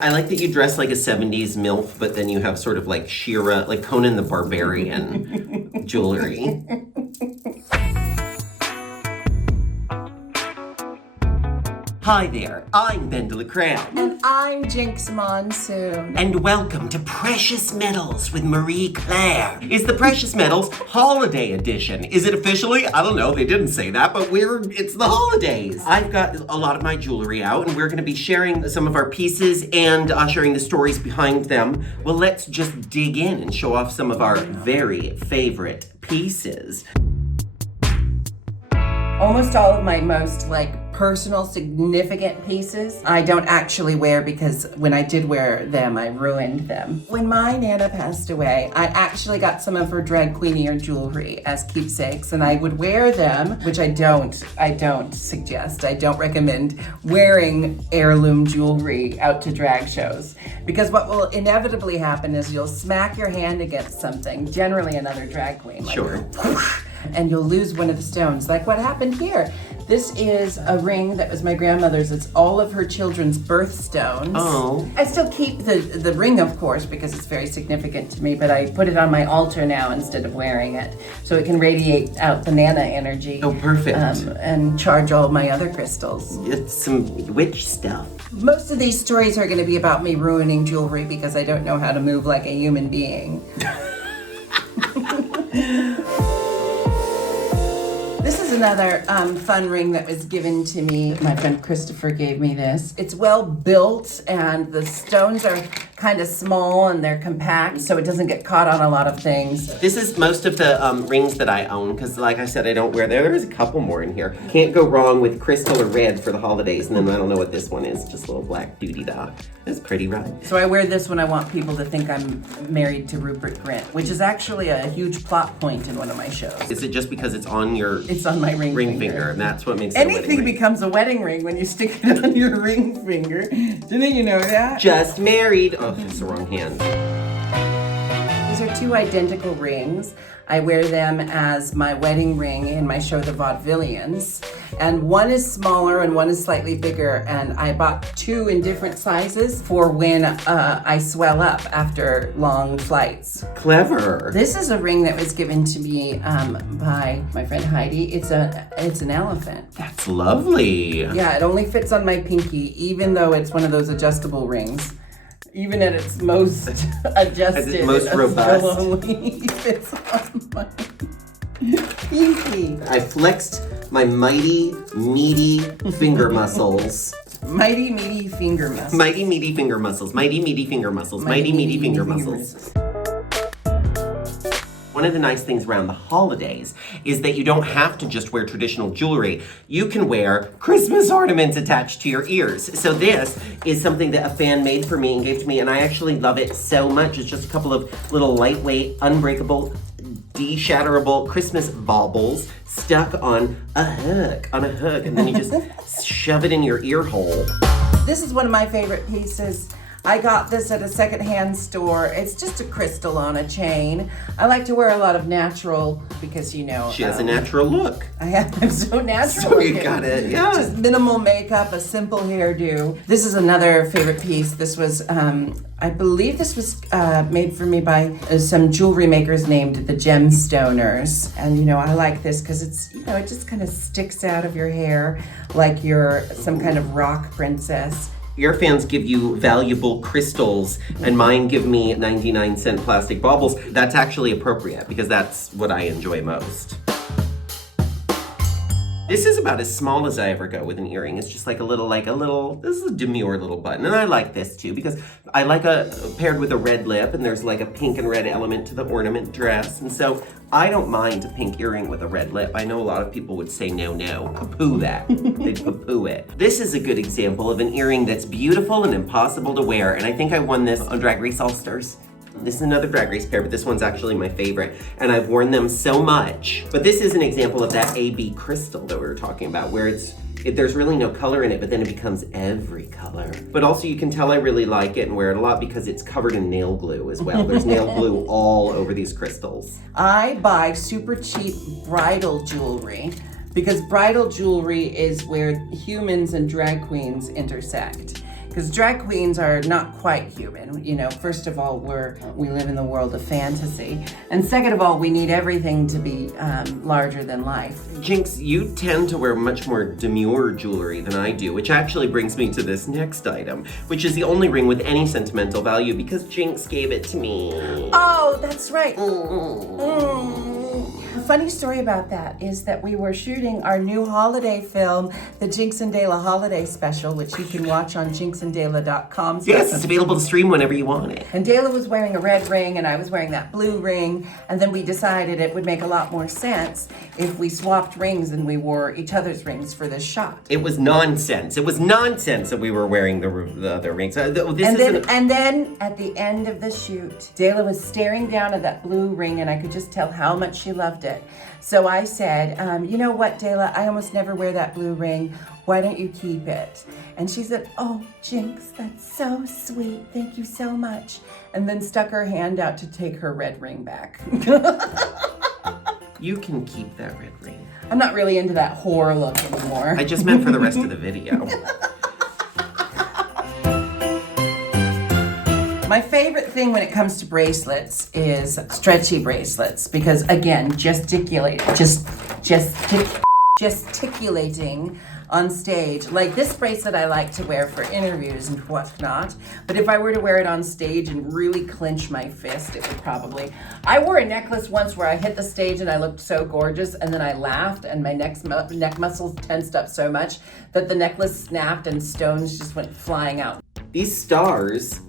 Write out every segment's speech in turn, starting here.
I like that you dress like a 70s MILF, but then you have sort of like Shira, like Conan the Barbarian jewelry. Hi there, I'm BenDeLaCreme. And I'm Jinkx Monsoon. And welcome to Precious Metals with Marie Claire. It's the Precious Metals Holiday Edition. Is it officially? I don't know, they didn't say that, but it's the holidays. I've got a lot of my jewelry out, and we're gonna be sharing some of our pieces and sharing the stories behind them. Well, let's just dig in and show off some of our very favorite pieces. Almost all of my most personal significant pieces I don't actually wear because when I did wear them, I ruined them. When my Nana passed away, I actually got some of her drag queenier jewelry as keepsakes, and I would wear them, which I don't suggest. I don't recommend wearing heirloom jewelry out to drag shows, because what will inevitably happen is you'll smack your hand against something, generally another drag queen. Sure. And you'll lose one of the stones, like what happened here. This is a ring that was my grandmother's. It's all of her children's birthstones. Oh. I still keep the ring, of course, because it's very significant to me, but I put it on my altar now instead of wearing it, so it can radiate out the Nana energy. Oh, perfect. And charge all of my other crystals. It's some witch stuff. Most of these stories are going to be about me ruining jewelry because I don't know how to move like a human being. This is another fun ring that was given to me. My friend Christopher gave me this. It's well built, and the stones are kind of small and they're compact, so it doesn't get caught on a lot of things. This is most of the rings that I own, because like I said, I don't wear them. There's a couple more in here. Can't go wrong with crystal or red for the holidays, and then I don't know what this one is, just a little black doody-da. That's pretty, right? So I wear this when I want people to think I'm married to Rupert Grint, which is actually a huge plot point in one of my shows. Is it just because it's on your... It's on my ring finger. And that's what makes it a wedding Anything ring. becomes a wedding ring when you stick it on your ring finger. Didn't you know that? Just married. Oh, it's the wrong hand. These are two identical rings. I wear them as my wedding ring in my show, The Vaudevillians. And one is smaller and one is slightly bigger. And I bought two in different sizes for when I swell up after long flights. Clever. This is a ring that was given to me by my friend Heidi. It's an elephant. That's lovely. Yeah, it only fits on my pinky, even though it's one of those adjustable rings. Even at its most adjusted, At its most robust. Still only fits on my pinky. I flexed my mighty, meaty finger muscles. Mighty, meaty finger muscles. Mighty, meaty finger muscles. Mighty, meaty finger muscles. Mighty, meaty finger muscles. One of the nice things around the holidays is that you don't have to just wear traditional jewelry. You can wear Christmas ornaments attached to your ears. So this is something that a fan made for me and gave to me, and I actually love it so much. It's just a couple of little lightweight, unbreakable, de-shatterable Christmas baubles stuck on a hook, and then you just shove it in your ear hole. This is one of my favorite pieces. I got this at a secondhand store. It's just a crystal on a chain. I like to wear a lot of natural because, you know... She has a natural look. I'm so natural. So you got it, yeah. Just minimal makeup, a simple hairdo. This is another favorite piece. This was, I believe this was made for me by some jewelry makers named the Gemstoners. And, you know, I like this because it's, you know, it just kind of sticks out of your hair like you're some kind of rock princess. Your fans give you valuable crystals, and mine give me 99-cent plastic baubles. That's actually appropriate, because that's what I enjoy most. This is about as small as I ever go with an earring. It's just like a little, this is a demure little button. And I like this too, because I like paired with a red lip, and there's like a pink and red element to the ornament dress. And so I don't mind a pink earring with a red lip. I know a lot of people would say no, poo-poo that. They'd poo-poo it. This is a good example of an earring that's beautiful and impossible to wear. And I think I won this on Drag Race All-Stars. This is another Drag Race pair, but this one's actually my favorite, and I've worn them so much. But this is an example of that AB crystal that we were talking about, where there's really no color in it, but then it becomes every color. But also you can tell I really like it and wear it a lot because it's covered in nail glue as well. There's nail glue all over these crystals. I buy super cheap bridal jewelry because bridal jewelry is where humans and drag queens intersect. Because drag queens are not quite human. You know, first of all, we live in the world of fantasy. And second of all, we need everything to be larger than life. Jinkx, you tend to wear much more demure jewelry than I do, which actually brings me to this next item, which is the only ring with any sentimental value because Jinkx gave it to me. Oh, that's right. A funny story about that is that we were shooting our new holiday film, the Jinkx and Dela Holiday Special, which you can watch on jinxanddela.com. Yes, it's available to stream whenever you want it. And Dela was wearing a red ring and I was wearing that blue ring. And then we decided it would make a lot more sense if we swapped rings and we wore each other's rings for this shot. It was nonsense. It was nonsense that we were wearing the other rings. And then at the end of the shoot, Dela was staring down at that blue ring and I could just tell how much she loved it. So I said, you know what, Dela, I almost never wear that blue ring. Why don't you keep it? And she said, oh, Jinkx, that's so sweet. Thank you so much. And then stuck her hand out to take her red ring back. You can keep that red ring. I'm not really into that whore look anymore. I just meant for the rest of the video. My favorite thing when it comes to bracelets is stretchy bracelets because, again, gesticulating on stage. Like this bracelet I like to wear for interviews and whatnot, but if I were to wear it on stage and really clench my fist, it would probably... I wore a necklace once where I hit the stage and I looked so gorgeous and then I laughed and my neck muscles tensed up so much that the necklace snapped and stones just went flying out. These stars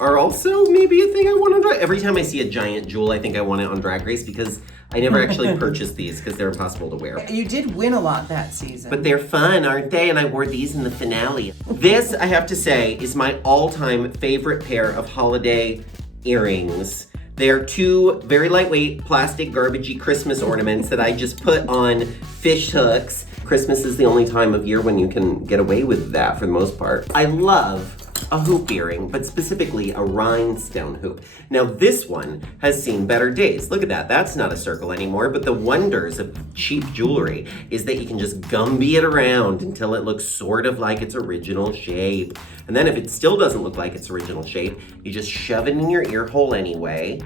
are also maybe a thing I want to do. Every time I see a giant jewel, I think I want it on Drag Race because I never actually purchased these because they're impossible to wear. You did win a lot that season. But they're fun, aren't they? And I wore these in the finale. This, I have to say, is my all-time favorite pair of holiday earrings. They're two very lightweight, plastic, garbagey Christmas ornaments that I just put on fish hooks. Christmas is the only time of year when you can get away with that for the most part. I love a hoop earring, but specifically a rhinestone hoop. Now this one has seen better days. Look at that, that's not a circle anymore, but the wonders of cheap jewelry is that you can just Gumby it around until it looks sort of like its original shape. And then if it still doesn't look like its original shape, you just shove it in your ear hole anyway,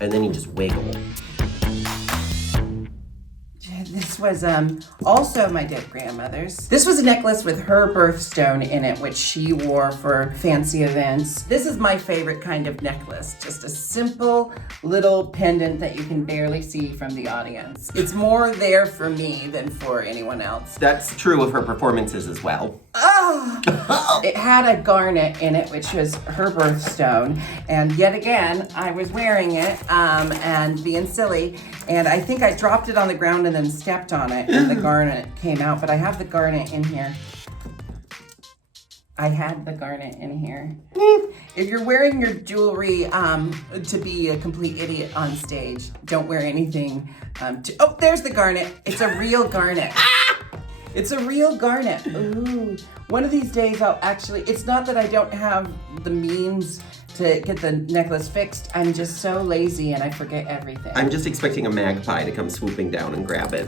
and then you just wiggle. This was also my dead grandmother's. This was a necklace with her birthstone in it, which she wore for fancy events. This is my favorite kind of necklace. Just a simple little pendant that you can barely see from the audience. It's more there for me than for anyone else. That's true of her performances as well. Oh! It had a garnet in it, which was her birthstone. And yet again, I was wearing it and being silly. And I think I dropped it on the ground and then stepped on it and the garnet came out. But I have the garnet in here. I had the garnet in here. If you're wearing your jewelry to be a complete idiot on stage, don't wear anything oh, there's the garnet. It's a real garnet. It's a real garnet. Ooh. One of these days I'll actually, it's not that I don't have the means to get the necklace fixed. I'm just so lazy and I forget everything. I'm just expecting a magpie to come swooping down and grab it.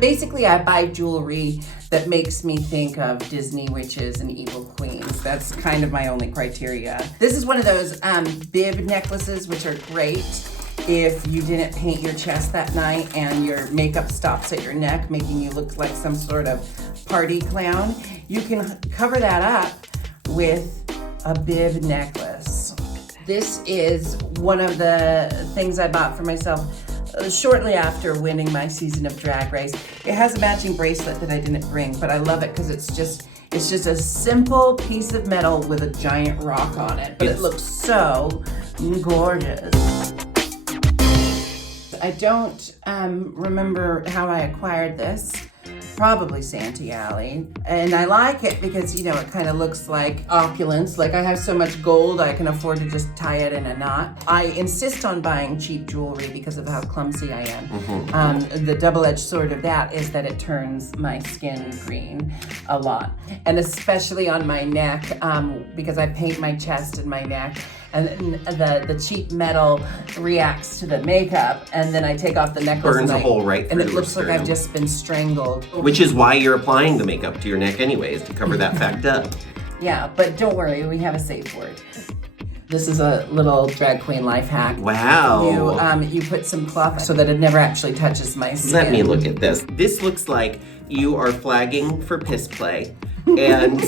Basically, I buy jewelry that makes me think of Disney witches and evil queens. That's kind of my only criteria. This is one of those bib necklaces, which are great if you didn't paint your chest that night and your makeup stops at your neck, making you look like some sort of party clown. You can cover that up with a bib necklace. This is one of the things I bought for myself shortly after winning my season of Drag Race. It has a matching bracelet that I didn't bring, but I love it because it's just a simple piece of metal with a giant rock on it, but it looks so gorgeous. I don't remember how I acquired this. Probably Santee Alley. And I like it because, you know, it kind of looks like opulence. Like I have so much gold, I can afford to just tie it in a knot. I insist on buying cheap jewelry because of how clumsy I am. The double-edged sword of that is that it turns my skin green a lot. And especially on my neck, because I paint my chest and my neck. and then the cheap metal reacts to the makeup, and then I take off the necklace Burns and a hole right and through it the looks like sternum. I've just been strangled. Which is why you're applying the makeup to your neck anyways, to cover that fact up. Yeah, but don't worry, we have a safe word. This is a little drag queen life hack. Wow. You put some cloth so that it never actually touches my skin. Let me look at this. This looks like you are flagging for piss play. And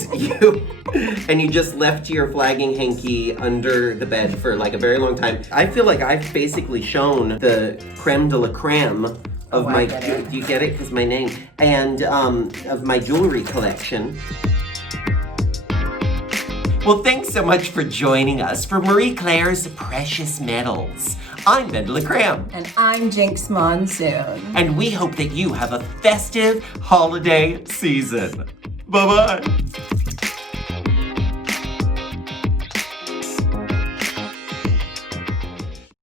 you just left your flagging hanky under the bed for like a very long time. I feel like I've basically shown the creme de la creme of my, do you get it? Because my name, and of my jewelry collection. Well, thanks so much for joining us for Marie Claire's Precious Metals. I'm BenDeLaCreme. And I'm Jinkx Monsoon. And we hope that you have a festive holiday season. Bye-bye.